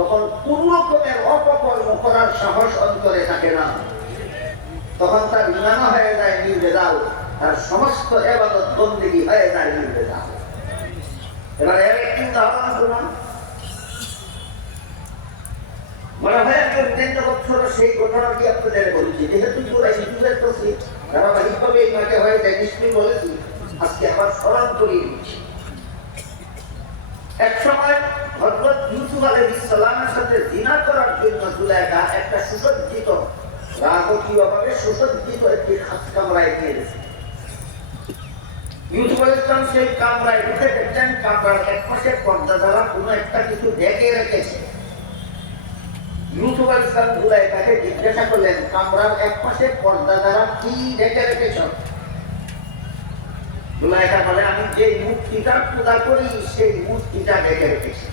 তখন কোন রকমের অপকর্ম করার সাহস অন্তরে থাকে না। তখন তার ইমানা হয়ে যায় নির্বেদাল তার সমস্ত এবাদত বন্দিগি হয়ে যায় নির্বেদাল এবার এর একটি উদাহরণ সেই যেহেতু হয়ে যায় আজকে আবার এক সময় ইউসুফ সাথে জিনা করার জন্য জুলাইখা একটা সুসজ্জিত সুসজ্জিত একটি খাস কামরায় নিয়ে গেছে। ইউসুফ সেই কামরায় ঢুকে দেখছেন কামরার এক পাশে পর্দা দ্বারা কোনো একটা কিছু রেখেছে। ইউসুফ জুলাইখাকে জিজ্ঞাসা করলেন কামরার এক পাশে পর্দা দ্বারা কি ঢেকে রেখেছ? জুলাইখা বলে, আমি যে মূর্তিটা পূজা করি, সেই মূর্তিটা ঢেকে রেখেছি।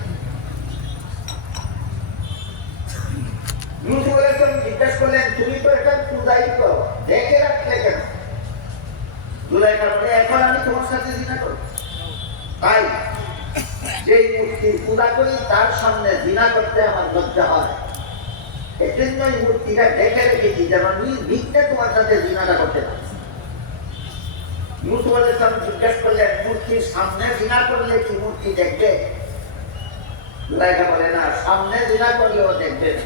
ইউসুফ আলাইহিস সালাম জিজ্ঞেস করলেন, তুমি তো এটা করো ঢেকে রাখলে কেন? জুলাইখা বলে, এখন আমি তোমার সাথে জিনা করব। তাই যেই মূর্তির পূজা করি, তার সামনে জিনা করতে আমার লজ্জা হয়। এজন্য এই মূর্তিটা ঢেকে রেখেছি, যেন নির্বিঘ্নে তোমার সাথে জিনাটা করতে পারি। ইউসুফ আলাইহিস সালাম জিজ্ঞেস করলেন, মূর্তির সামনে জিনা করলে কি মূর্তি দেখবে? জুলাইখা বলে, না, সামনে জিনা করলেও দেখবে না।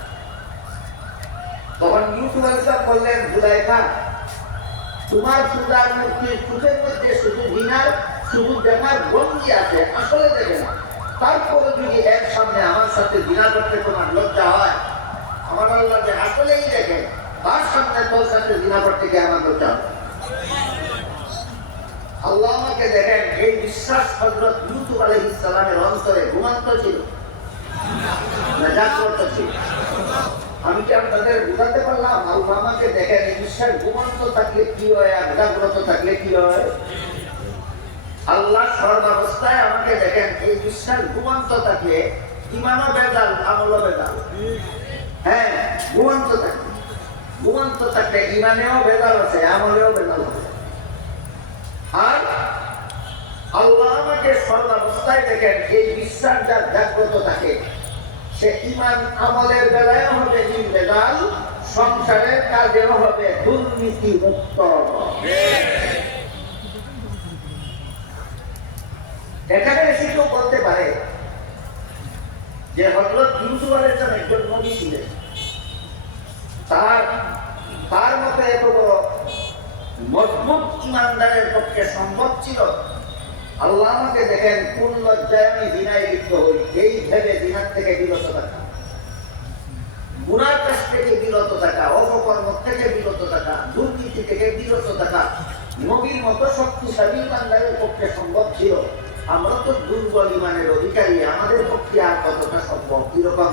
তখন ইউসুফ আলাইহিস বললেন জুলাইখা তোমার পূজার মূর্তির চোখের মধ্যে শুধু জিনার শুধু দেখার ভঙ্গি আছে, আসলে দেখে না তারপরে যদি এক সামনে আমার সাথে জিনা করতে তোমার লজ্জা হয়, আমার আল্লাহ যে আসলেই দেখে, তার সামনে তোর সাথে জিনা করতে গিয়ে আমার লজ্জা হয় আল্লাহ আমাকে দেখেন, এই বিশ্বাস হজরত ইউসুফ আলাইহিস সালামের অন্তরে ঘুমান্ত ছিল ছিল। আমি কি আপনাদের বুঝাতে পারলাম? আল্লাহ আমাকে দেখেন বিশ্বাস ঘুমান্ত থাকলে কি হয় আর জাগ্রত থাকলে কি হয়? আল্লাহ সর্বাবস্থায় আমাকে দেখেন, এই বিশ্বাস ঘুমান্ত থাকলে ইমানও বেদাল আমলও বেদাল হ্যাঁ ঘুমান্ত থাকলে। ঘুমান্ত থাকলে ইমানেও বেদাল আছে, আমলেও বেদাল আছে। আর আল্লাহ আমাকে সর্বাবস্থায় দেখেন, এই বিশ্বাস যার জাগ্রত থাকে। সে ইমান আমলের বেলায় হবে নির্বেদাল সংসারের কাজেও হবে দুর্নীতি মুক্ত এখানে এসে কেউ বলতে পারে যে হজরত ইউসুফ আলাইহিস একজন নবী ছিলেন। তার তার মতো এত বড় মজবুত ইমানদারের পক্ষে সম্ভব ছিল আল্লাহ আমাকে দেখেন, কোন লজ্জায় আমি দিনায় লিপ্ত হই, এই ভেবে দিনার থেকে বিরত থাকা। গুণার কাছ থেকে বিরত থাকা, অপকর্ম থেকে বিরত থাকা, দুর্নীতি থেকে বিরত থাকা, নবীর মতো শক্তিশালী ইমানদারের পক্ষে সম্ভব ছিল। আমরা তো দুর্বল ইমানের অধিকারী, আমাদের পক্ষে আর কতটা সম্ভব? কীরকম?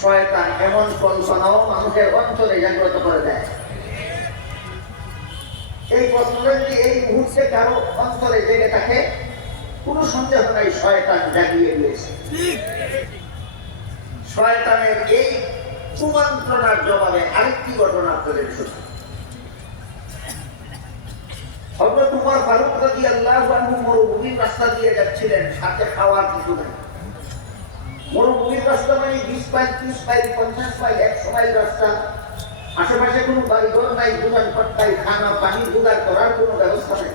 শয়তান এমন কল্পনাও মানুষের অন্তরে জাগ্রত করে দেয়। এই প্রশ্নটা যদি এই মুহূর্তে কারও অন্তরে জেগে থাকে। কোনো সন্দেহ নাই শয়তান জাগিয়ে দিয়েছে। শয়তানের এই কুমন্ত্রণার জবাবে আরেকটি ঘটনা আপনাদের শুনি হযরত উমর ফারুক আনহু মরুভূমির রাস্তা দিয়ে যাচ্ছিলেন সাথে খাওয়ার কিছু নাই। মরুভূমির রাস্তা মানে বিশ ত্রিশ মাইল পঞ্চাশ মাইল একশো মাইল রাস্তা। আশেপাশে কোনো বাড়িঘর নাই দোকান নাই খানা পানি জোগাড় করার কোনো ব্যবস্থা নেই।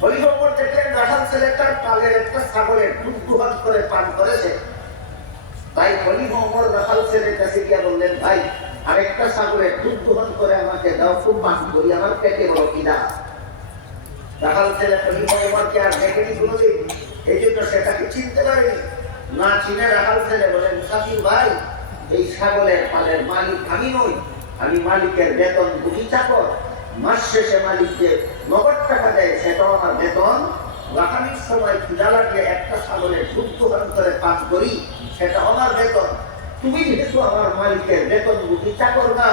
খলিফা উমর দেখলেন রাখাল ছেলেটার কালের একটা ছাগলের দুধ গ্রহণ করে পান করেছে। তাই খলিফা উমর রাখাল ছেলের কাছে গিয়া বললেন, ভাই, আরেকটা সাগরের দুধ গ্রহণ করে আমাকে দাও, খুব পান করি, আমার পেটে বড় কিনা রাখাল ছেলে খলিফা উমরকে আর দেখেনি কোনোদিন। এই জন্য সেটাকে চিনতে পারেনি। না চিনে রাখাল ছেলে বলে মুসাফির ভাই, এই ছাগলের পালের মালিক আমি নই, আমি মালিকের বেতন দুটি চাকর। মাস শেষে মালিককে নগদ টাকা দেয়, সেটাও আমার বেতন। রাখালির সময় খিদা লাগলে একটা ছাগলের গ্রহণ করে পান করি সেটা আমার বেতন। তুমি যেহেতু আমার মালিকের বেতন বুঝি চাকর না,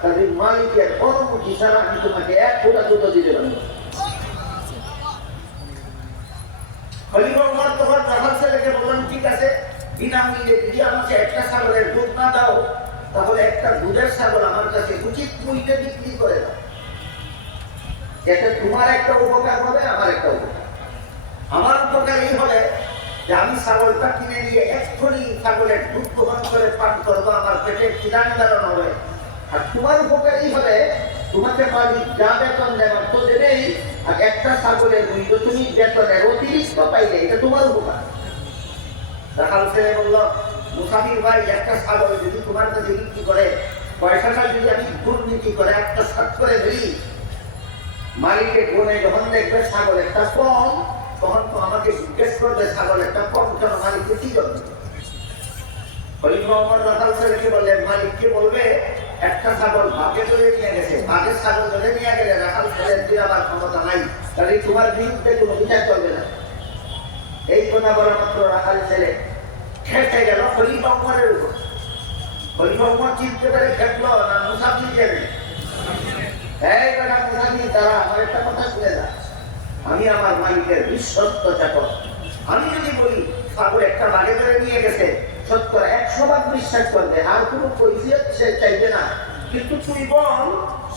তাহলে মালিকের অনুমতি ছাড়া আমি তোমাকে এক ফোটা দুধ দিতে পারব? একটা ছাগলের দুধ না দাও, তাহলে একটা দুধের ছাগল আমার কাছে উচিত মূল্যে বিক্রি করে দাও। যাতে তোমার একটা উপকার হবে, আমার একটা উপকার। আমার উপকার এই হবে যে আমি ছাগলটা কিনে নিয়ে এক্ষুনি ছাগলের দুধ গ্রহণ করে পান করব, আমার পেটের খিদা নিবারণ হবে। আর তোমার উপকার এই হবে, তোমাকে মালিক যা বেতন দেবার তো দেবেই, আর একটা ছাগলের মূল্য তুমি বেতনের অতিরিক্ত পাইলে, এটা তোমার উপকার। রাখাল বলল, মুসাফির ভাই, একটা ছাগল যদি তোমার কাছে বিক্রি করে, পয়সাটা যদি আমি দুর্নীতি করে একটা সাত করে ধরি মালিকের গুণে যখন দেখবে ছাগল একটা কম, তখন তো আমাকে জিজ্ঞেস করবে, ছাগল একটা কম কেন? মালিককে কি জন্য? হরিণ মোহাম্মদ রাখাল ছেলেকে মালিককে বলবে? একটা ছাগল বাঘে ধরে নিয়ে গেছে বাঘের ছাগল ধরে নিয়ে গেলে রাখাল ছেলের দিরাবার ক্ষমতা নাই। তাহলে তোমার বিরুদ্ধে কোনো বিচার করবে না। এই কথা বলা মাত্র রাখাল ছেলে খেতে গেল খলিফা উমরের উপর। খলিফা উমর চিনতে পেরে খেটলো, না, মুসাফির যাবে এই বেটা মুসাফির তারা আমার একটা কথা শুনে যা আমি আমার মালিকের বিশ্বস্ত চাকর। আমি যদি বলি ছাগল একটা বাগে ধরে নিয়ে গেছে, সত্য একশো ভাগ বিশ্বাস করবে, আর কোনো কৈফিয়ত সে চাইবে না। কিন্তু তুই বল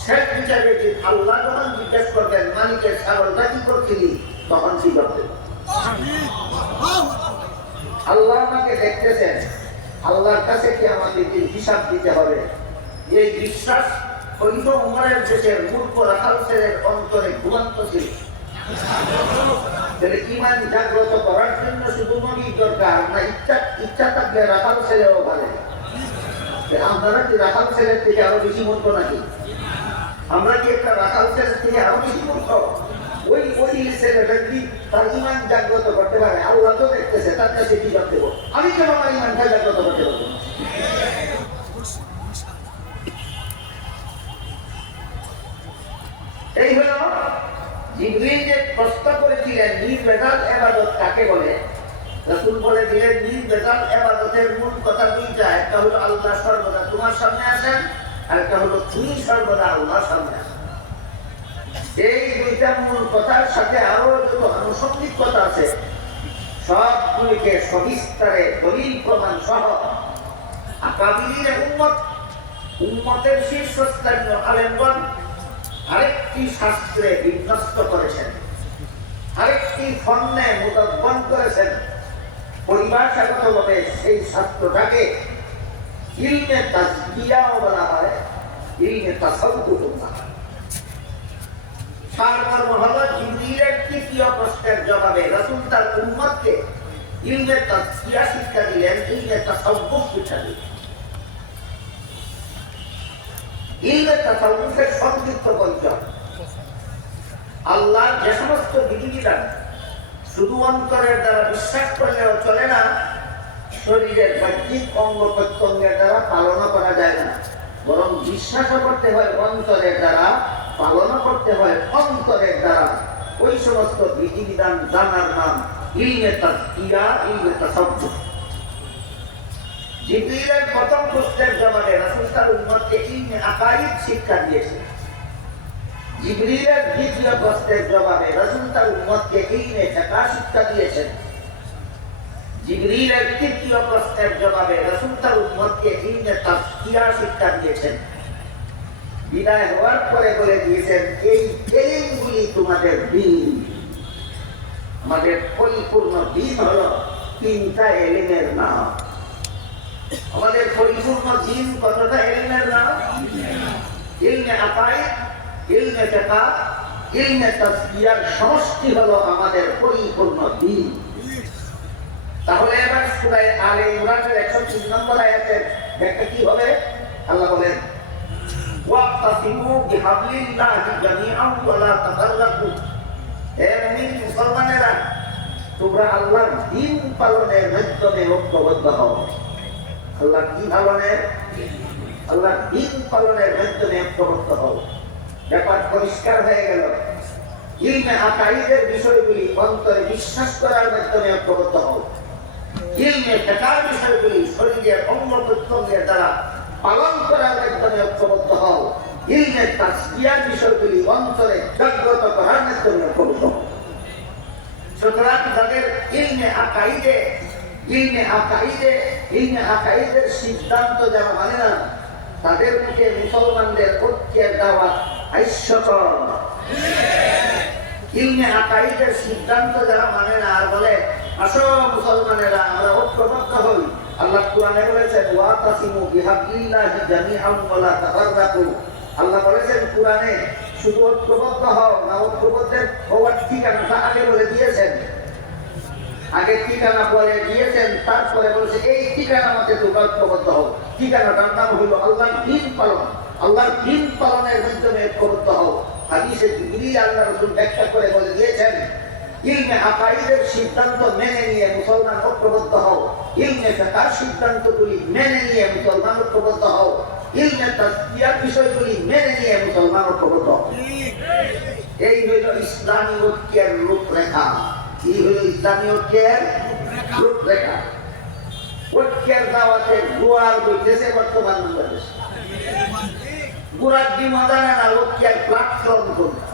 শেষ বিচারে যে আল্লাহ যখন জিজ্ঞেস করবেন মালিকের ছাগলটা কি করছিলি? তখন কি করবে আল্লাহ আমাকে দেখতেছেন। আল্লাহর কাছে কি আমাদের যে হিসাব দিতে হবে? এই বিশ্বাস খলিফ উমরের দেশের মূর্খ রাখাল ছেলের অন্তরে ঘুমান্ত ছিল। জাগ্রত করার জন্য শুধু নবীর দরকার, না ইচ্ছা ইচ্ছা থাকলে রাখাল ছেলেও ভালো। আপনারা কি রাখাল ছেলের থেকে আরও বেশি মূর্খ নাকি? আমরা কি একটা রাখাল ছেলের থেকে আরও বেশি ওই ওই তার ইমান জাগ্রত করতে পারে? আল্লাহ তো দেখতেছে, তার কাছে কি করতে আমি কেন আমার ইমানটা জাগ্রত করতে পারব এই হলো জিবরিল যে প্রশ্ন করেছিলেন নির্বেদাল এবাদত কাকে বলে? রসুল বলে দিলেন নির্বেদাল এবাদতের মূল কথা দুইটা, একটা হলো আল্লাহ সর্বদা তোমার সামনে আসেন আর একটা হলো তুমি সর্বদা আল্লাহ সামনে আসেন এই দুইটা মূল কথার সাথে আরও যত আনুষঙ্গিক কথা আছে। সবগুলিকে সবিস্তারে দলিল প্রমাণ সহ আকাবিলির উম্মত, উম্মতের শীর্ষস্থানীয় আলেমগণ আরেকটি শাস্ত্রে বিন্যস্ত করেছেন, আরেকটি ফন্নে মুদব্বন করেছেন। পরিভাষাগতভাবে সেই শাস্ত্রটাকে ইলমে বলা হয়, ইলমে বলা হয়। সারমর্ম হলো জিবরিলের তৃতীয় প্রশ্নের জবাবে রাসূল তার উম্মতকে ইলমে তাজকিয়া শিক্ষা দিলেন, ইলমে তাসাউদ্দুল শিক্ষা দিলেন। ইলমে তাসাউফের সংযুক্ত পরিচয় আল্লাহর যে সমস্ত বিধিবিধান শুধু অন্তরের দ্বারা বিশ্বাস করলেও চলে না শরীরের বাহ্যিক অঙ্গ প্রত্যঙ্গের দ্বারা পালন করা যায় না। বরং বিশ্বাসও করতে হয় অন্তরের দ্বারা পালন করতে হয় অন্তরের দ্বারা। ওই সমস্ত বিধিবিধান জানার নাম ইলমে তাজকিয়া ইলমে তাসাউফ জিবরিলের প্রথম প্রশ্নের জবাবে রাসূল তার উম্মতকে ইলমে আকাইদ শিক্ষা দিয়েছেন জিবরিলের দ্বিতীয় প্রশ্নের জবাবে রাসূল তার উম্মতকে ইলমে ফিকহ শিক্ষা দিয়েছেন। জিবরিলের তৃতীয় প্রশ্নের জবাবে রাসূল তার উম্মতকে ইলমে তাফসীর শিক্ষা দিয়েছেন। বিদায় হওয়ার পরে বলে দিয়েছেন, এই এলিমগুলি তোমাদের দিন। আমাদের পরিপূর্ণ দিন হলো তিনটা এলিমের নাম। আমাদের পরিপূর্ণ দিন কতটা এলিমের নাম ইলমে আকাইদ ইলমে ফিকহ ইলমে তাসবিয়ার সমষ্টি হলো আমাদের পরিপূর্ণ দিন তাহলে এবার সূরা আলে ইমরানের 103 নম্বর আয়াতের কি হবে? আল্লাহ বলেন, ওয়াক্তাসিমু বিহাবলিল্লাহি জামিআন ওয়া লা তাফাররাকু। হে মুমিন মুসলমানেরা, তোমরা আল্লাহর দিন পালনের মাধ্যমে ঐক্যবদ্ধ হও। আল্লাহ কি পালনের আল্লাহর দিন পালনের মাধ্যমে ঐক্যবদ্ধ হও। ব্যাপার পরিষ্কার হয়ে গেল। ইলমে আকাইদের বিষয়গুলি অন্তরে বিশ্বাস করার মাধ্যমে ঐক্যবদ্ধ হও। ইলমে ফেকার বিষয়গুলি শরীরের অঙ্গ প্রত্যঙ্গের দ্বারা পালন করার মাধ্যমে ঐক্যবদ্ধ হও। ইলমে তাসবিয়ার বিষয়গুলি অন্তরে জাগ্রত করার মাধ্যমে ঐক্যবদ্ধ হও। সুতরাং তাদের ইলমে আকাইদে ইলমে আকাইদে ইলমে আকাইদের সিদ্ধান্ত যারা মানে না, তাদের মুখে মুসলমানদের ঐক্যের দাওয়াত হাস্যকর। ইলমে আকাইদের সিদ্ধান্ত যারা মানে না আর বলে, আসো মুসলমানেরা, আমরা ঐক্যবদ্ধ হই। আল্লাহ কোরআনে বলেছেন, ওয়া তাসিমু বিহাবিল্লাহি জামিআন ওয়া লা আল্লাহ বলেছেন, কোরআনে শুধু ঐক্যবদ্ধ হও না, ঐক্যবদ্ধের হওয়ার ঠিকানাটা আগে বলে দিয়েছেন। আগে ঠিকানা বলে দিয়েছেন তারপরে বলেছে, এই ঠিকানা মতে তোমরা ঐক্যবদ্ধ হও। ঠিকানাটার নাম হলো আল্লাহর দিন পালন। আল্লাহর দিন পালনের মাধ্যমে ঐক্যবদ্ধ হও। হাদিসে জিবরিল আল্লাহ রাসূল ব্যাখ্যা করে বলে দিয়েছেন, ইলমে আকাইদের সিদ্ধান্ত মেনে নিয়ে মুসলমান ঐক্যবদ্ধ হও। ইলমে ফিকহার সিদ্ধান্তগুলি মেনে নিয়ে মুসলমান ঐক্যবদ্ধ হও। ইলমে তাসবিয়ার বিষয়গুলি মেনে নিয়ে মুসলমান ঐক্যবদ্ধ এই হইল ইসলামী ঐক্যের রূপরেখা। ইসলামী ঐক্যের? রূপরেখা। ঐক্যের দাওয়াতে দুয়ার বইতেছে বর্তমান বাংলাদেশে। গুরাদ্দি মাদানা না ঐক্যের প্ল্যাটফর্ম কোনটা?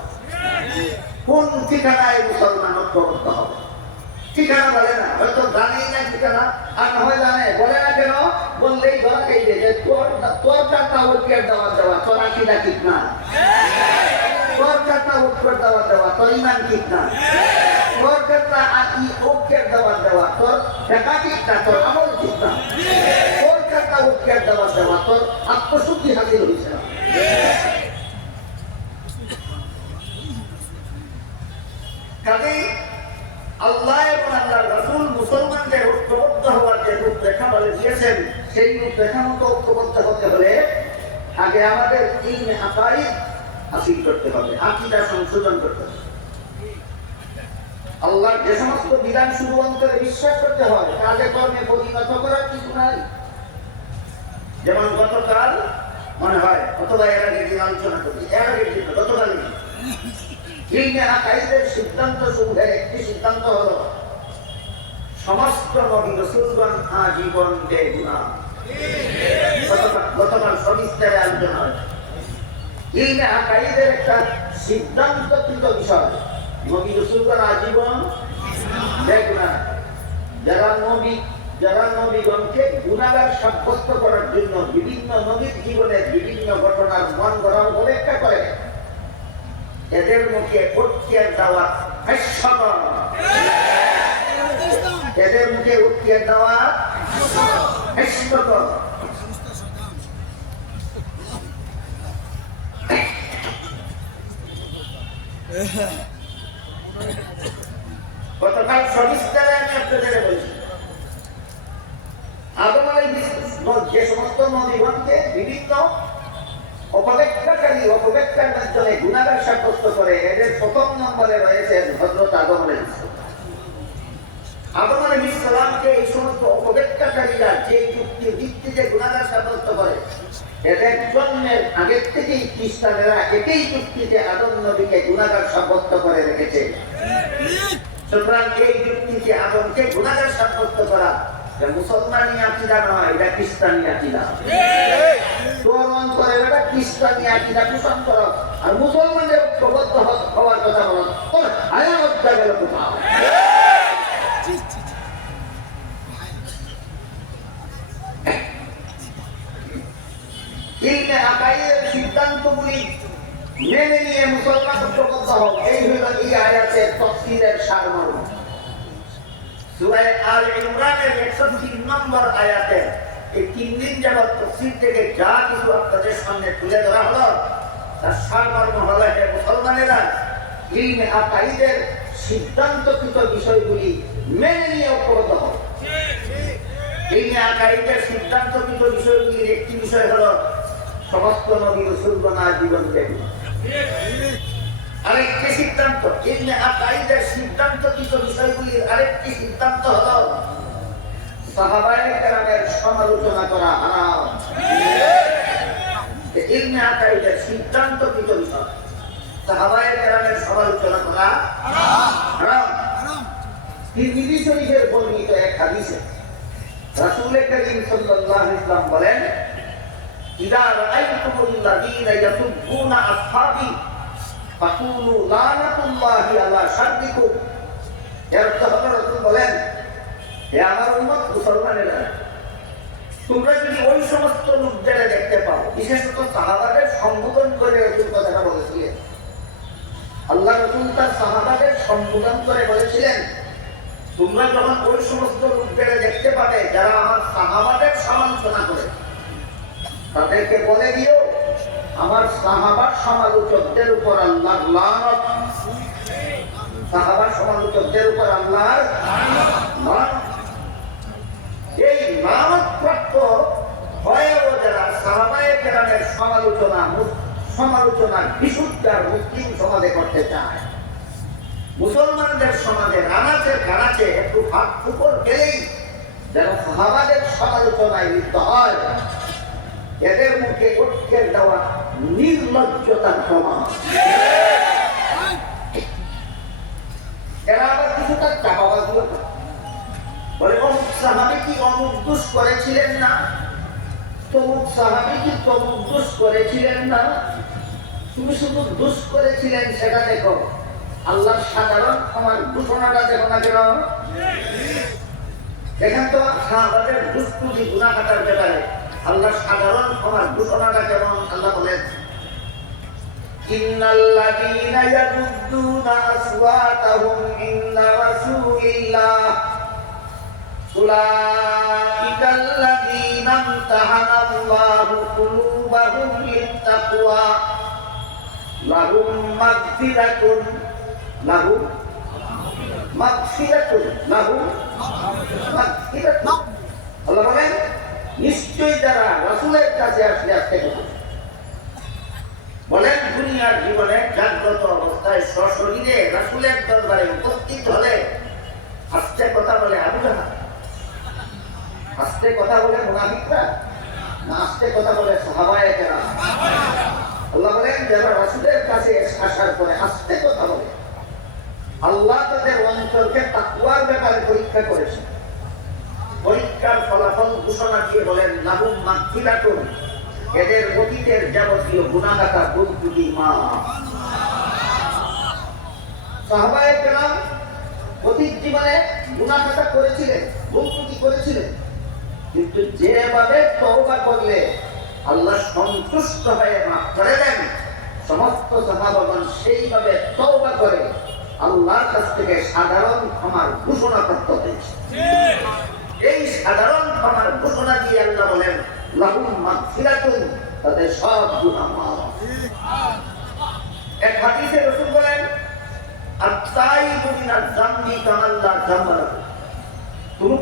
কোন ঠিকানায় মুসলমান ঐক্যবদ্ধ হবে? ঠিকানা বলে না, হয়তো জানেই না ঠিকানা, আর হয় জানে, বলে না কেন? বললেই ধরা খাই যে তোর তোর চারটা ঐক্যের দাওয়াত দেওয়া, তোর আকিদা ঠিক না। তোর চারটা ঐক্যের দাওয়াত দেওয়া, তোর ইমান ঠিক না। দাওয়াত দেওয়া তোর দেখা ঠিক না তোর আমল ঠিক না দাওয়াত দেওয়া তোর আত্মশুদ্ধি হাসিল হয়েছে কাজেই আল্লাহ এবং মুসলমানদের ঐক্যবদ্ধ হওয়ার যে রূপরেখা বলে দিয়েছেন, সেই রূপরেখা মতো ঐক্যবদ্ধ হতে হলে আগে আমাদের ইলমে আকাইদ হাসিল করতে হবে আকিদা সংশোধন করতে হবে। আল্লাহর যে সমস্ত বিধান শুধু অন্তরে বিশ্বাস করতে হয়, কাজে কর্মে পরিণত করার কিছু নাই। যেমন গতকাল মনে হয় অথবা এর আগে দিন আলোচনা করি, এর আগে দিন গতকালই ইলমে সিদ্ধান্ত সমূহের একটি সিদ্ধান্ত হলো, সমস্ত আজীবন গতকাল- গতকাল সবিস্তারে আলোচনা হয়। ইলমে আকাইদের একটা সিদ্ধান্তকৃত বিষয় নবী রসুলগণ আজীবন বেগুনা যারা নবী, যারা নবীগণকে গুণাগার সাব্যস্ত করার জন্য বিভিন্ন নবীর জীবনের বিভিন্ন ঘটনার মন গড়াও ব্যাখ্যা করে। এদের মুখে দাওয়াত হাস্যকর। এদের মুখে ঐক্যের দাওয়াত হাস্যকর। গতকাল সবিস্তারে আমি আপনাদের বলছি যে সমস্ত নদীগণকে বিভিন্ন অপব্যাখ্যাকারী অপব্যাখ্যার মাধ্যমে গুণাগার সাব্যস্ত করে এদের প্রথম নম্বরে রয়েছে হজরত আদম আদম আলাইহিস সালামকে এই সমস্ত অপব্যাখ্যাকারীরা যে যুক্তির ভিত্তিতে গুণাগার সাব্যস্ত করে, এদের জন্মের আগের থেকেই খ্রিস্টানেরা একই যুক্তিতে আদম নবীকে গুণাগার সাব্যস্ত করে রেখেছে। সুতরাং এই যুক্তিকে আদমকে গুণাগার সাব্যস্ত করা। এটা মুসলমানি আকিদা নয়, এটা খ্রিস্টানি আকিদা। তোর অন্তরে এটা খ্রিস্টানি আকিদা পোষণ করো আর মুসলমানদের ঐক্যবদ্ধ হওয়ার কথা বলো। গেল কোথাও? মেনে নিয়ে মুসলমান ঐক্যবদ্ধ হও। এই হইল এই আয়াতের তফসিলের সারমর্ম। সূরা আল ইমরানের 103 নম্বর আয়াতে এই তিন দিন যাবত তফসিল থেকে যা কিছু আপনাদের সামনে তুলে ধরা হলো, তার সারমর্ম হলো, হে মুসলমানেরা, ইলমে আকাইদের সিদ্ধান্তকৃত বিষয়গুলি মেনে নিয়ে হও। এই নিয়ে আকারিদের সিদ্ধান্তকৃত বিষয়গুলির একটি বিষয় হলো, সমস্ত নবী রসুলগণার জীবন ব্যাপী আরেকটি সিদ্ধান্ত। ইবনে আকাইদের সিদ্ধান্তকৃত বিষয়গুলির আরেকটি সিদ্ধান্ত হলো, সাহাবায়ে কেরামের সমালোচনা করা হারাম। ইবনে আকাইদের সিদ্ধান্তকৃত বিষয়? সাহাবায়ে কেরামের সমালোচনা করা হারাম। তিরমিজি শরীফের বর্ণিত এক হাদিসে রাসূল করিম সাল্লাল্লাহু আলাইহি ওয়াসাল্লাম বলেন লাযীনা ইয়াসুব্বুনা আসহাবি ফাকুলু লানাতুল্লাহি আলা শাররিকুম এর তখন রাসূল বলেন, হে আমার উম্মত, মুসলমানেরা, তোমরা যদি ওই সমস্ত লোকদের দেখতে পাও, বিশেষত সাহাবাদের সম্বোধন করে রসুল কথাটা বলেছিলেন। আল্লাহ রসুল সাহাবাদের সম্বোধন করে বলেছিলেন, তোমরা যখন ওই সমস্ত লোকদের দেখতে পাবে, যারা আমার সাহাবাদের সমালোচনা করে তাদেরকে বলে দিও, আমার সাহাবার সমালোচকদের উপর আল্লাহর লানত। সাহাবার সমালোচকদের উপর আল্লাহর এই লানত প্রাপ্ত হয়েও যারা সাহাবায়ে কেরামের সমালোচনা সমালোচনা বিশুদ্ধার মুসলিম সমাজে করতে চায়, মুসলমানদের সমাজে রানাচে গানাচে একটু ফাঁক ফুকর গেলেই যেন সাহাবাদের সমালোচনায় লিপ্ত হয়। এদের মুখে উৎকের দেওয়া নির্লজ্জতার প্রমাণ এরা আবার কিছুটা চাপাবাজিও। বলে অমুক সাহাবি কি অমুক দোষ করেছিলেন না? তমুক সাহাবি কি তমুক দোষ করেছিলেন না? তুমি শুধু দোষ করেছিলেন সেটা দেখো। আল্লাহ সাধারণ আমার ঘোষণাটা দেখো না কেন? এখান তো সাহাবাদের দুষ্কৃতি গুণাখাতার ব্যাপারে। আল্লাহ সাধারণ আমার ঘোষণাটা কেমন? আল্লাহ ইমতাহানা আল্লাহু নিশ্চয়ই যারা রাসূলের কাছে আসলে আসতে হবে বলেন, দুনিয়ার জীবনে জাগ্রত অবস্থায় সশরীরে রাসূলের দরবারে উপস্থিত হলে আস্তে কথা বলে আবু জাহাল। আস্তে কথা বলে মুনাফিকরা না আস্তে কথা বলে সাহাবায়ে কেরাম? আল্লাহ বলেন, যারা রাসূলের কাছে আসার পরে আস্তে কথা বলে, আল্লাহ তাদের অঞ্চলকে তাকওয়ার ব্যাপারে পরীক্ষা করেছে। পরীক্ষার ফলাফল ঘোষণা দিয়ে বলেন লাহুম মাগফিরাতুন। এদের অতীতের যাবতীয় গুণাগাতা ভুল ত্রুটি মা। অতীত জীবনে গুণাগাতা করেছিলেন করেছিলেন। কিন্তু যেভাবে তওবা করলে আল্লাহ সন্তুষ্ট হয়ে মাফ করে দেন, সমস্ত সাহাবাগণ সেইভাবে তওবা করে আল্লাহর কাছ থেকে সাধারণ ক্ষমার ঘোষণা প্রাপ্ত হয়েছে এই সাধারণ ক্ষমার ঘোষণা দিয়ে আল্লাহ বলেন, লাহুম মাগফিরাতুন তাদের সব গুনাহ মাফ এক হাদিসে বলেন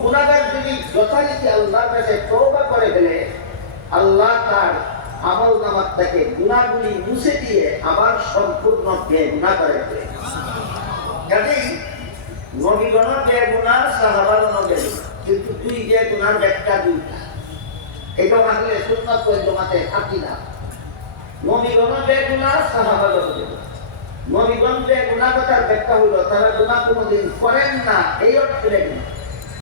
কোন যদি যথারীতি আল্লাহর কাছে তওবা করে ফেলে, আল্লাহ তার আমল নামার থেকে গুণাগুলি মুছে দিয়ে আবার সম্পূর্ণ বেগুনা করে ফেলে কাজেই নবীগণ গুণা সাহাবাগণ। কিন্তু দুই যে তোমার ব্যাখ্যা দুইটা এটা মানলে সুন্নাত করে তোমাকে থাকি না নবীগণ যে গুণা। নবীগণ গুণা কথার ব্যাখ্যা হইল তারা গুণা কোনোদিন করেন না, এই অর্থে